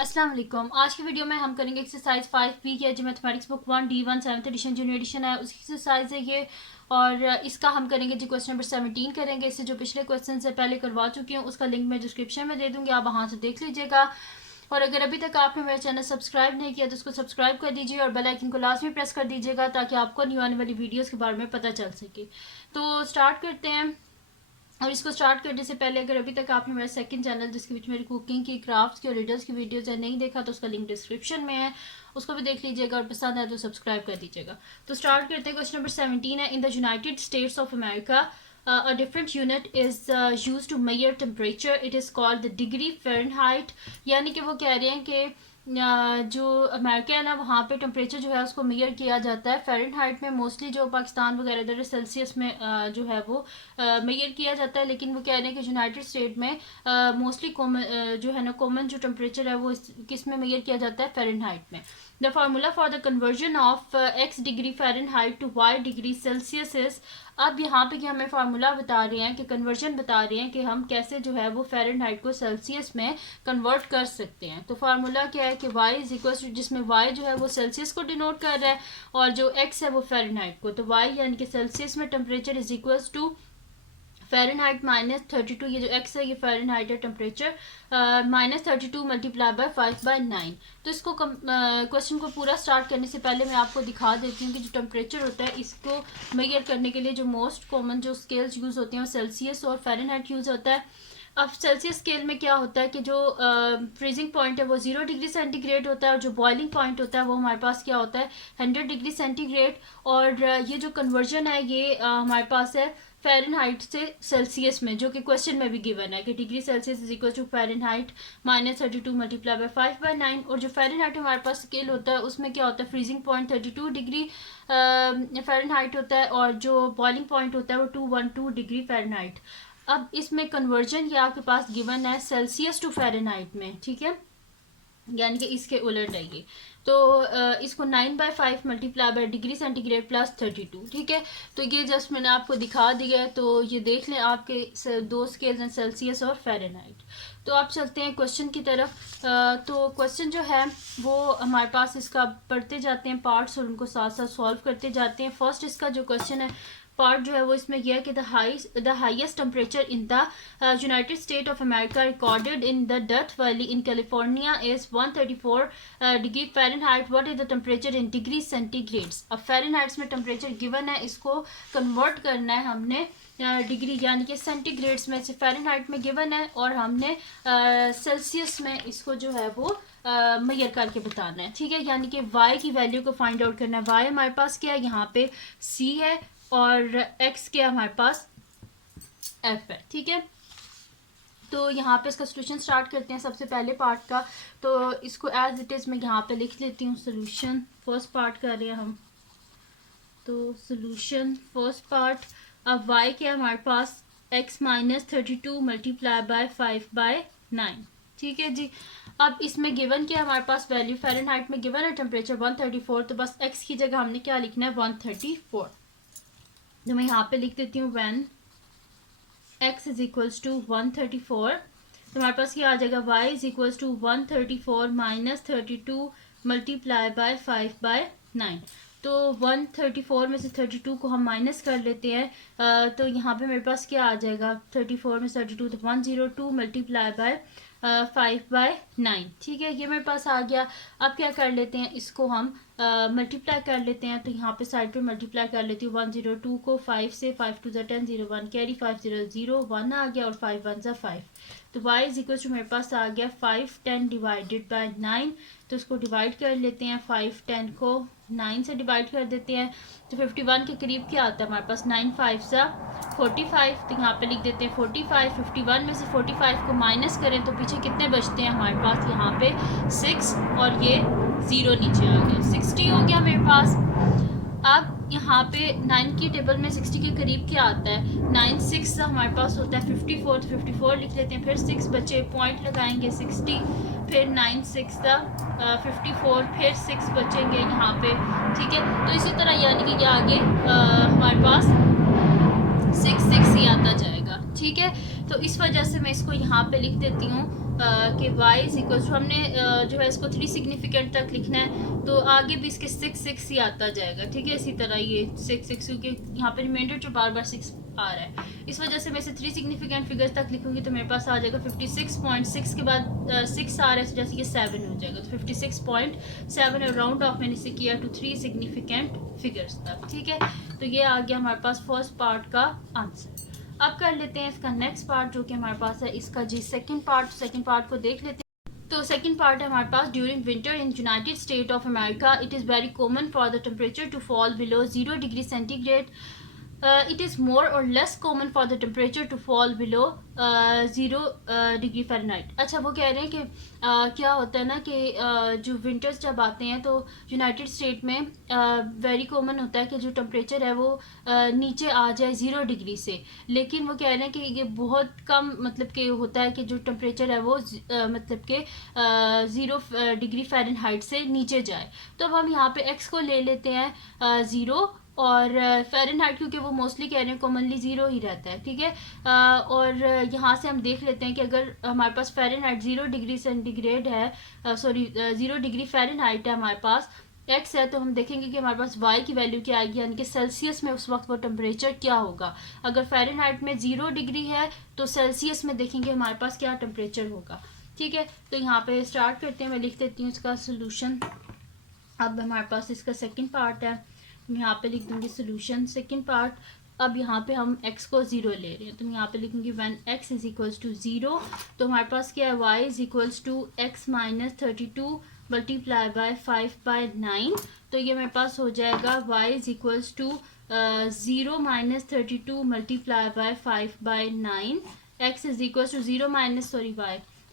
अस्सलाम वालेकुम। आज की वीडियो में हम करेंगे एक्सरसाइज 5B की जो mathematics book 1D1 7th edition junior edition है उसकी एक्सरसाइज है ये। और इसका हम करेंगे जी क्वेश्चन नंबर 17 करेंगे। इससे जो पिछले क्वेश्चन से पहले करवा चुकी हूँ उसका लिंक मैं डिस्क्रिप्शन में दे दूँगी, आप वहाँ से देख लीजिएगा। और अगर अभी तक आपने मेरा चैनल सब्सक्राइब नहीं किया तो उसको सब्सक्राइब कर दीजिए और बेल आइकन को लाजमी प्रेस कर दीजिएगा ताकि आपको न्यू आने वाली वीडियोज़ के बारे में पता चल सके। तो स्टार्ट करते हैं। और इसको स्टार्ट करने से पहले अगर अभी तक आपने मेरा सेकंड चैनल जिसके बीच मेरी कुकिंग की, क्राफ्ट्स की और रीडर्स की वीडियोस है नहीं देखा तो उसका लिंक डिस्क्रिप्शन में है, उसको भी देख लीजिएगा और पसंद है तो सब्सक्राइब कर दीजिएगा। तो स्टार्ट करते हैं। क्वेश्चन नंबर 17 है, इन the United states of America a different unit is used to measure temperature. It is called the degree Fahrenheit. यानी कि वो कह रहे हैं कि जो अमेरिका है ना वहाँ पे टेम्परेचर जो है उसको मेजर किया जाता है फ़ारेनहाइट में। मोस्टली जो पाकिस्तान वगैरह इधर सेल्सियस में जो है वो मेजर किया जाता है, लेकिन वो कह रहे हैं कि यूनाइटेड स्टेट में मोस्टली जो है ना कॉमन जो टेम्परेचर है वो किस में मेजर किया जाता है, फ़ारेनहाइट में। The formula for the conversion of x degree Fahrenheit to y degree Celsius is. अब यहाँ पे कि हमें फार्मूला बता रहे हैं कि कन्वर्जन बता रहे हैं कि हम कैसे जो है वो फ़ारेनहाइट को सेल्सियस में कन्वर्ट कर सकते हैं। तो फार्मूला क्या है कि y इज इक्वल टू, जिसमें y जो है वो सेल्सियस को डिनोट कर रहा है और जो x है वो फ़ारेनहाइट को। तो y यानी कि सेल्सियस में temperature is equal to Fahrenheit -32, ये जो x है ये फ़ारेनहाइट है टेम्परेचर, -32 मल्टीप्लाई बाय 5/9। तो इसको क्वेश्चन को पूरा स्टार्ट करने से पहले मैं आपको दिखा देती हूँ कि जो टेम्परेचर होता है इसको मेजर करने के लिए जो मोस्ट कॉमन जो स्केल्स यूज़ होते हैं वो सेल्सियस और फ़ारेनहाइट यूज़ होता है। अब सेल्सियस स्केल में क्या होता है कि जो फ्रीजिंग पॉइंट है वो 0 डिग्री सेंटीग्रेड होता है और जो बॉइलिंग पॉइंट होता है वो हमारे पास क्या होता है 100 डिग्री सेंटीग्रेड। और ये जो कन्वर्जन है ये हमारे पास है फ़ारेनहाइट से सेल्सियस में, जो कि क्वेश्चन में भी गिवन है कि degree Celsius is equal to Fahrenheit -32 multiply by 5/9। और जो फ़ारेनहाइट हमारे पास स्केल होता है उसमें क्या होता है फ्रीजिंग पॉइंट 32 डिग्री फ़ारेनहाइट होता है और जो बॉइलिंग पॉइंट होता है वो 212 डिग्री फ़ारेनहाइट। अब इसमें कन्वर्जन ये आपके पास गिवन है सेल्सियस टू फ़ारेनहाइट में, ठीक है, यानी कि इसके उलट है ये। तो इसको 9/5 multiply by degree centigrade plus 32, ठीक है। तो ये जस्ट मैंने आपको दिखा दिया है, तो ये देख लें आपके दो स्केल्स हैं सेल्सियस और फ़ारेनहाइट। तो आप चलते हैं क्वेश्चन की तरफ। तो क्वेश्चन जो है वो हमारे पास इसका पढ़ते जाते हैं पार्ट्स और उनको साथ साथ सॉल्व करते जाते हैं। फर्स्ट इसका जो क्वेश्चन है पार्ट जो है वो इसमें यह है कि the highest temperature in the United State of America recorded in the death valley in California is 134 degree Fahrenheit. What is the temperature in degree centigrades. अब फ़ारेनहाइट्स में टेम्परेचर गिवन है, इसको कन्वर्ट करना है हमने डिग्री यानी कि सेंटीग्रेड्स में से। फ़ारेनहाइट में गिवन है और हमने सेल्सियस में इसको जो है वो मेजर करके बताना है, ठीक है। यानी कि y की वैल्यू को फाइंड आउट करना है। y हमारे पास क्या है, यहाँ पे c है और x क्या हमारे पास f है, ठीक है। तो यहाँ पे इसका सोल्यूशन स्टार्ट करते हैं सबसे पहले पार्ट का। तो इसको एज इट इज़ मैं यहाँ पे लिख लेती हूँ। सोल्यूशन फर्स्ट पार्ट कर रहे हैं हम, तो सोल्यूशन फर्स्ट पार्ट। अब y क्या है हमारे पास x -32 मल्टीप्लाई बाय 5/9, ठीक है जी। अब इसमें गिवन क्या हमारे पास वैल्यू फ़ारेनहाइट में गिवन है टेम्परेचर 134, तो बस x की जगह हमने क्या लिखना है 134। तो मैं यहाँ पे लिख देती हूँ when x is equals to 134, तो हमारे पास क्या आ जाएगा y is equals to 134 -32 multiply by 5/9। तो 134 में से 32 को हम माइनस कर लेते हैं, तो यहाँ पे मेरे पास क्या आ जाएगा 34 में 32 तो 102 मल्टीप्लाई बाय 5/9, ठीक है, ये मेरे पास आ गया। अब क्या कर लेते हैं, इसको हम मल्टीप्लाई कर लेते हैं। तो यहाँ पे साइड पे मल्टीप्लाई कर लेती हूँ 102 को 5 से, 5 2 10 0 1 कैरी 5 0 0 1 आ गया और 5 1 5। तो y इज इक्वल टू मेरे पास आ गया 5 10 डिवाइडेड बाय 9। तो इसको डिवाइड कर लेते हैं, 5 10 को 9 से डिवाइड कर देते हैं तो 51 के करीब क्या आता है हमारे पास 9 5 सा 45। तो यहाँ पे लिख देते हैं 45। 51 में से 45 को माइनस करें तो पीछे कितने बचते हैं हमारे पास, यहाँ पे 6 और ये 0 नीचे आ गया, 60 हो गया मेरे पास। अब यहाँ पे 9 की टेबल में 60 के करीब क्या आता है 9 6 हमारे पास होता है 54, तो 54 लिख लेते हैं। फिर 6 बचे, पॉइंट लगाएंगे 60, फिर 9 6 54, फिर 6 बचेंगे यहाँ पे, ठीक है। तो इसी तरह यानी कि ये आगे हमारे पास 6 6 ही आता जाएगा, ठीक है। तो इस वजह से मैं इसको यहाँ पे लिख देती हूँ कि y इज इक्वल टू, हमने जो है इसको 3 सिग्निफिकेंट तक लिखना है, तो आगे भी इसके 6 ही आता जाएगा, ठीक है। इसी तरह ये 6 क्योंकि यहाँ पे रिमाइंडर जो बार बार 6 आ रहा है, इस वजह से मैं इसे 3 सिग्निफिकेंट फिगर्स तक लिखूंगी तो मेरे पास आ जाएगा 56.6 के बाद 6 आ रहा है, तो जैसे ये 7 हो जाएगा, तो 56.7 और राउंड ऑफ मैंने इसे किया टू 3 सिग्निफिकेंट फिगर्स तक, ठीक है। तो ये आ गया हमारे पास फर्स्ट पार्ट का आंसर। अब कर लेते हैं इसका नेक्स्ट पार्ट जो कि हमारे पास है इसका जी सेकंड पार्ट को देख लेते हैं। तो सेकंड पार्ट है हमारे पास, during winter in United State of America it is very common for the temperature to fall below 0 degree centigrade. It is more or less common for the temperature to fall below 0 degree Fahrenheit. अच्छा, वो कह रहे हैं कि क्या होता है ना कि जो विंटर्स जब आते हैं तो यूनाइटेड स्टेट में वेरी कॉमन होता है कि जो टेम्परेचर है वो नीचे आ जाए 0 डिग्री से, लेकिन वो कह रहे हैं कि ये बहुत कम मतलब कि होता है कि जो टेम्परेचर है वो मतलब कि 0 डिग्री फ़ारेनहाइट से नीचे जाए। तो अब हम यहाँ पे एक्स को ले लेते हैं 0 और फ़ारेनहाइट, क्योंकि वो मोस्टली कह रहे हैं कॉमनली 0 ही रहता है, ठीक है। और यहाँ से हम देख लेते हैं कि अगर हमारे पास फ़ारेनहाइट 0 डिग्री सेंटीग्रेड है, 0 डिग्री फ़ारेनहाइट है हमारे पास, एक्स है, तो हम देखेंगे कि हमारे पास वाई की वैल्यू क्या आएगी, यानी कि सेल्सियस में उस वक्त वो टेम्परेचर क्या होगा। अगर फ़ारेनहाइट में 0 डिग्री है तो सेल्सियस में देखेंगे हमारे पास क्या टेम्परेचर होगा, ठीक है। तो यहाँ पे स्टार्ट करते हैं, मैं लिख देती हूँ इसका सोल्यूशन। अब हमारे पास इसका सेकंड पार्ट है, मैं यहाँ पे लिख दूँगी सोल्यूशन सेकंड पार्ट। अब यहाँ पे हम x को 0 ले रहे हैं, तो मैं यहाँ पे लिखूँगी when x is equals to 0, तो हमारे पास क्या है y is equals to x minus 32 multiply by 5/9, तो ये मेरे पास हो जाएगा y is equals to 0 minus 32 multiply by 5/9, x is equals to 0 minus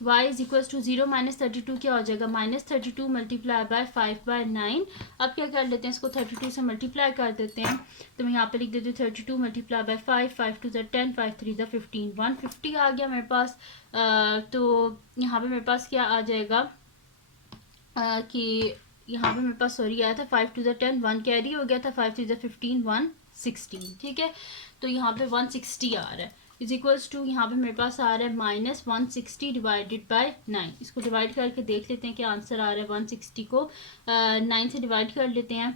y is equals to 0 minus 32 क्या हो जाएगा, माइनस 32 मल्टीप्लाई बाय 5/9। अब क्या कर लेते हैं, इसको 32 से मल्टीप्लाई कर देते हैं, तो मैं यहाँ पे लिख देती हूँ 32 मल्टीप्लाई बाय 5, 5 2 10, 5 3 15, 150 आ गया मेरे पास। तो यहाँ पे मेरे पास क्या आ जाएगा कि यहाँ पे मेरे पास सॉरी आया था 5 2 10, 1 कैरी हो गया था, 5 3 15, 116, ठीक है। तो यहाँ पे 160 आ रहा है, इज इक्वल्स टू यहाँ पे मेरे पास आ रहा है माइनस 160 डिवाइडेड बाय 9। इसको डिवाइड करके देख लेते हैं क्या आंसर आ रहा है। 160 को 9 से डिवाइड कर लेते हैं,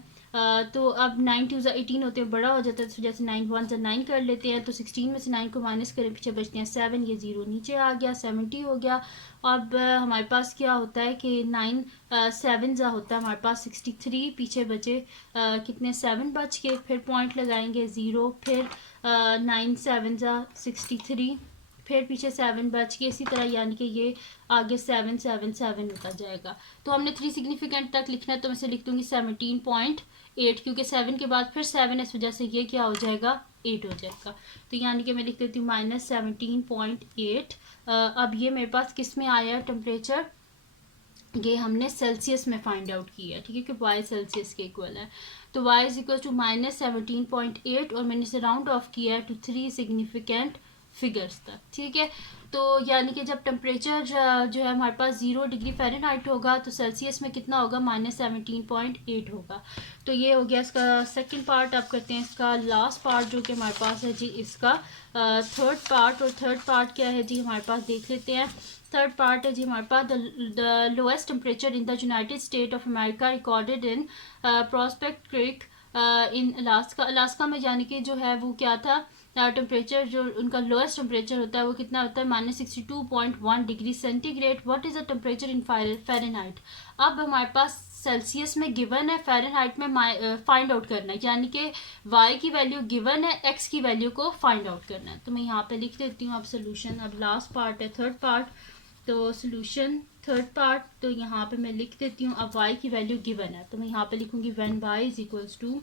तो अब 9 2 18 होते हैं, बड़ा हो जाता है, तो जैसे 9 1 से 9 कर लेते हैं, तो 16 में से 9 को माइनस करें, पीछे बचते हैं 7, ये 0 नीचे आ गया, 70 हो गया। अब हमारे पास क्या होता है कि 9 7 जा होता है हमारे पास 63, पीछे बचे कितने 7 बच के, फिर पॉइंट लगाएंगे 0, फिर 9 7 जा 63, फिर पीछे 7 बच के, इसी तरह यानी कि ये आगे 7 7 7 होता जाएगा। तो हमने 3 सिग्निफिकेंट तक लिखना है, तो मैं इसे लिख दूंगी 17.8, क्योंकि 7 के बाद फिर 7 इस वजह से ये क्या हो जाएगा 8 हो जाएगा। तो यानी कि मैं लिख देती हूँ माइनस 17.8। अब ये मेरे पास किस में आया टेम्परेचर, ये हमने सेल्सियस में फाइंड आउट किया है, ठीक है, कि y सेल्सियस के इक्वल है। तो y is equal to minus 17.8 और मैंने इसे राउंड ऑफ किया है टू 3 सिग्निफिकेंट फिगर्स तक, ठीक है। तो यानी कि जब टेम्परेचर जो है हमारे पास 0 डिग्री फ़ारेनहाइट होगा तो सेल्सियस में कितना होगा, माइनस 17.8 होगा। तो ये हो गया इसका सेकंड पार्ट। अब करते हैं इसका लास्ट पार्ट जो कि हमारे पास है जी इसका थर्ड पार्ट। और थर्ड पार्ट क्या है जी हमारे पास देख लेते हैं। थर्ड पार्ट है जी हमारे पास the lowest temperature in the United State of America recorded in Prospect Creek in Alaska में, यानी कि जो है वो क्या था टेम्परेचर, जो उनका लोएस्ट टेम्परेचर होता है वो कितना होता है, minus 62.1 degree centigrade. What is the temperature in Fahrenheit. अब हमारे पास सेल्सियस में गिवन है, फ़ारेनहाइट में फाइंड आउट करना है, यानी कि y की वैल्यू गिवन है, x की वैल्यू को फाइंड आउट करना है। तो मैं यहाँ पे लिख देती हूँ अब सोल्यूशन। अब लास्ट पार्ट है थर्ड पार्ट, तो सोल्यूशन थर्ड पार्ट, तो यहाँ पे मैं लिख देती हूँ अब y की वैल्यू गिवन है, तो मैं यहाँ पे लिखूँगी when y is equals to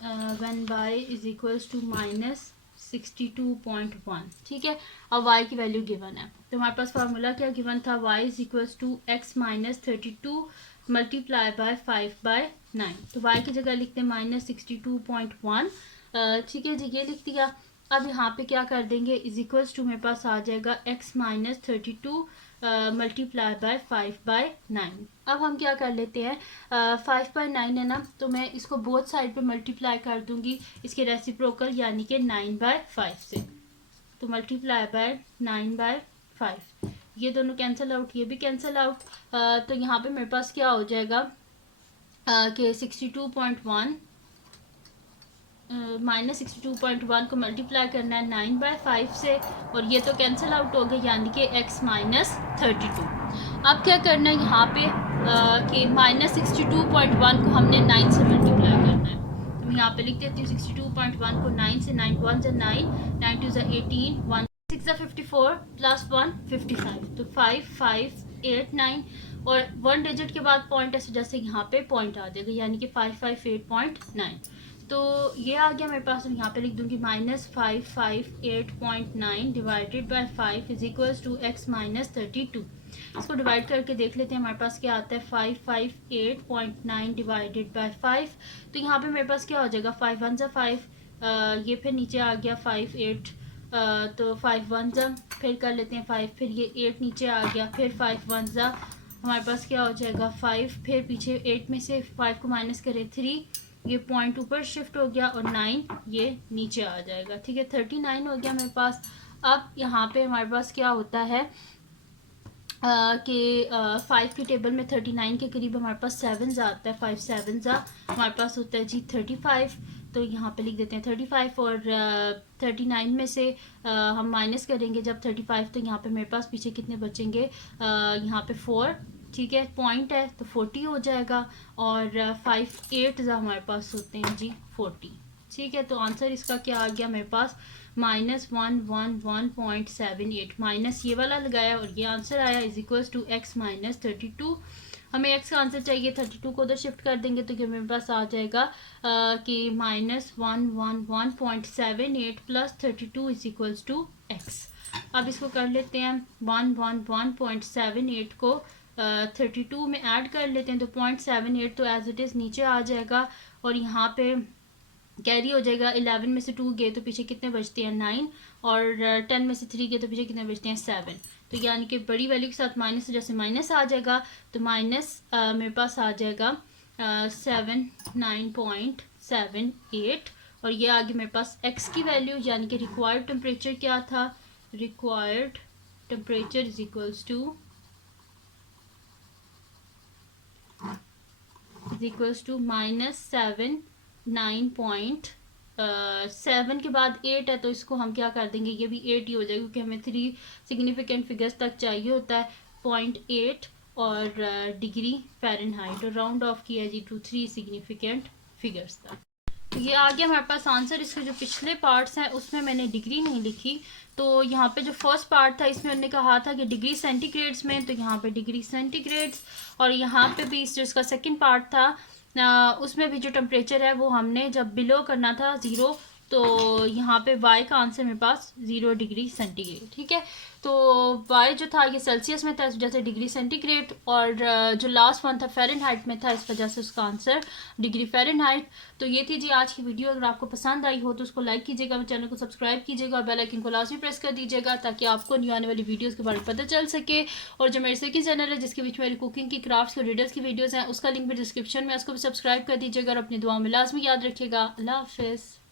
when y is equals to minus 62.1, ठीक है। अब y की वैल्यू गिवन है, तो हमारे पास फार्मूला क्या गिवन था, y is equals to x minus 32 multiply by 5/9। तो y की जगह लिखते हैं माइनस 62.1, ठीक है जी, ये लिख दिया। अब यहाँ पे क्या कर देंगे, इज इक्वल्स टू मेरे पास आ जाएगा x माइनस 32 मल्टीप्लाई बाय 5/9। अब हम क्या कर लेते हैं, 5/9 है ना, तो मैं इसको बोथ साइड पे मल्टीप्लाई कर दूंगी इसके रेसिप्रोकल, यानी कि 9/5 से। तो मल्टीप्लाई बाय 9/5, 5। ये दोनों कैंसिल आउट, ये भी कैंसिल आउट। तो यहाँ पे मेरे पास क्या हो जाएगा कि 62.1 माइनस 62.1 को मल्टीप्लाई करना है 9/5 से, और ये तो कैंसिल आउट हो गया, यानी कि x माइनस 32। अब क्या करना है यहाँ पे कि माइनस 62.1 को हमने 9 से मल्टीप्लाई करना है। तो मैं यहाँ पे लिख देती हूँ 62.1 को 9 से, 9 1 से 9, 9 2 से 18, 1 6 54 प्लस 1 55, तो 5 5 8 9, और 1 डिजिट के बाद पॉइंट ऐसे जैसे यहाँ पे पॉइंट आ जाएगा, यानी कि 558.9। तो ये आ गया मेरे पास। यहाँ पे लिख दूंगी minus 558.9 divided by 5 is equals to x minus 32। इसको डिवाइड करके देख लेते हैं हमारे पास क्या आता है, 558.9 डिवाइडेड बाय 5। तो यहाँ पे मेरे पास क्या हो जाएगा, 5 1 जा 5, ये फिर नीचे आ गया 5 8, तो 5 1 जा, फिर कर लेते हैं 5, फिर ये 8 नीचे आ गया, फिर 5 1 जा, हमारे पास क्या हो जाएगा 5, फिर पीछे 8 में से 5 को माइनस करें 3, ये पॉइंट ऊपर शिफ्ट हो गया, और 9 ये नीचे आ जाएगा। ठीक है, 39 हो गया मेरे पास। अब यहाँ पे हमारे पास क्या होता है कि 5 की टेबल में 39 के करीब हमारे पास 7 आता है, 5 7 हमारे पास होता है जी 35। तो यहाँ पे लिख देते हैं 35, और 39 में से हम माइनस करेंगे जब 35, तो यहाँ पे मेरे पास पीछे कितने बचेंगे, यहाँ पे 4, ठीक है, पॉइंट है तो 40 हो जाएगा, और 5 8 हमारे पास होते हैं जी 40। ठीक है, तो आंसर इसका क्या आ गया मेरे पास, -111.78। माइनस ये वाला लगाया और ये आंसर आया, is equals to x minus 32। हमें x का आंसर चाहिए, 32 को उधर शिफ्ट कर देंगे तो मेरे पास आ जाएगा कि -111.78 plus 32 is equals to x। अब इसको कर लेते हैं, 111.78 को 32 में ऐड कर लेते हैं, तो 0.78 तो एज इट इज़ नीचे आ जाएगा, और यहाँ पे कैरी हो जाएगा। 11 में से 2 गए तो पीछे कितने बचते हैं 9, और 10 में से 3 गए तो पीछे कितने बचते हैं 7। तो यानी कि बड़ी वैल्यू के साथ माइनस, जैसे माइनस आ जाएगा तो माइनस मेरे पास आ जाएगा 79.78, और ये आगे मेरे पास x की वैल्यू, यानी कि रिक्वायर्ड टेम्परेचर क्या था, required temperature is equals to -7 9.7 के बाद 8 है, तो इसको हम क्या कर देंगे, ये भी 8 ही हो जाएगा, क्योंकि हमें 3 सिग्निफिकेंट फिगर्स तक चाहिए होता है, 0.8 और डिग्री फ़ारेनहाइट, और राउंड ऑफ किया जी टू 3 सिग्निफिकेंट फिगर्स तक। तो ये आ गया हमारे पास आंसर। इसके जो पिछले पार्ट्स हैं उसमें मैंने डिग्री नहीं लिखी, तो यहाँ पे जो फर्स्ट पार्ट था इसमें उन्होंने कहा था कि डिग्री सेंटीग्रेड्स में, तो यहाँ पे डिग्री सेंटीग्रेड्स, और यहाँ पे भी जिसका सेकंड पार्ट था उसमें भी जो टेम्परेचर है वो हमने जब बिलो करना था 0, तो यहाँ पे y का आंसर मेरे पास 0 डिग्री सेंटीग्रेड। ठीक है, तो y जो था ये सेल्सियस में था जैसे डिग्री सेंटीग्रेड, और जो लास्ट वन था फ़ारेनहाइट में था, इस वजह से उसका आंसर डिग्री फ़ारेनहाइट। तो ये थी जी आज की वीडियो। अगर आपको पसंद आई हो तो उसको लाइक कीजिएगा, मेरे चैनल को सब्सक्राइब कीजिएगा, और बेल आइकन को लाजमी प्रेस कर दीजिएगा ताकि आपको न्यू आने वाली वीडियोज़ के बारे में पता चल सके। और जो मेरे सेकंड चैनल है जिसके बीच मेरी कुकिंग की, क्राफ्ट्स और रीडर्स की वीडियोज़ हैं, उसका लिंक भी डिस्क्रिप्शन में, उसको भी सब्सक्राइब कर दीजिएगा, और अपनी दुआ में लाजमी याद रखिएगा। अल्लाह हाफिज़।